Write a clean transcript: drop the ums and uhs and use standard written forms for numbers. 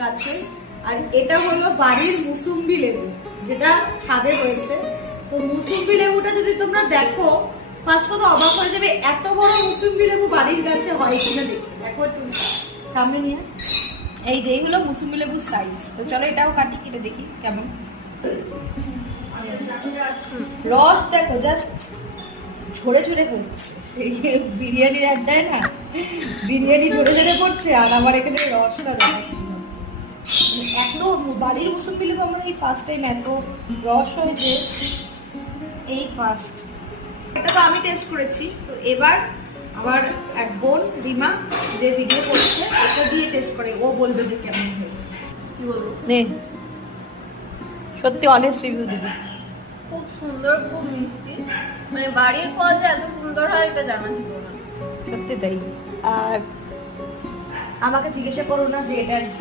গাছে। আর এটা হলো বাড়ির মুসুম্বি লেবু, যেটা ছাদে হয়েছে। তো মুসুম্বি লেবুটা যদি তোমরা দেখো, ফার্স্ট কথা অবাক হয়ে যাবে, এত বড় মুসুম্বি লেবু বাড়ির গাছে হয় কিনা। দেখো একটু সামনে নিয়ে, এই যে এইগুলো মুসুম্বি লেবুর সাইজ। তো চলো এটাও কাটি, কেটে দেখি কেমন। রস দেখো, জাস্ট ঝরে ঝরে পড়ছে। সেই বিরিয়ানির অ্যাড দেয় না, বিরিয়ানি ঝরে ঝরে পড়ছে, আর আমার এখানে রসটা দেয়। এখনো বাড়ির মুসুম্বি লেবু আমার এই ফার্স্ট টাইম এত রস হয়েছে, এই ফার্স্ট। এটা তো আমি টেস্ট করেছি, তো এবার আমার এক বোন রিমা যে ভিডিও করছে ওটা দিয়ে টেস্ট করে, ও বলবে যে কেমন হয়েছে। কি বলবো, নে সত্যি অনেস্ট রিভিউ দিবি। খুব সুন্দর, খুব মিষ্টি, মানে বাড়ির ফল যে এত সুন্দর হয় এটা জানা ছিল না। সত্যি তাই। আর আমাকে জিজ্ঞাসা করো না যে এটা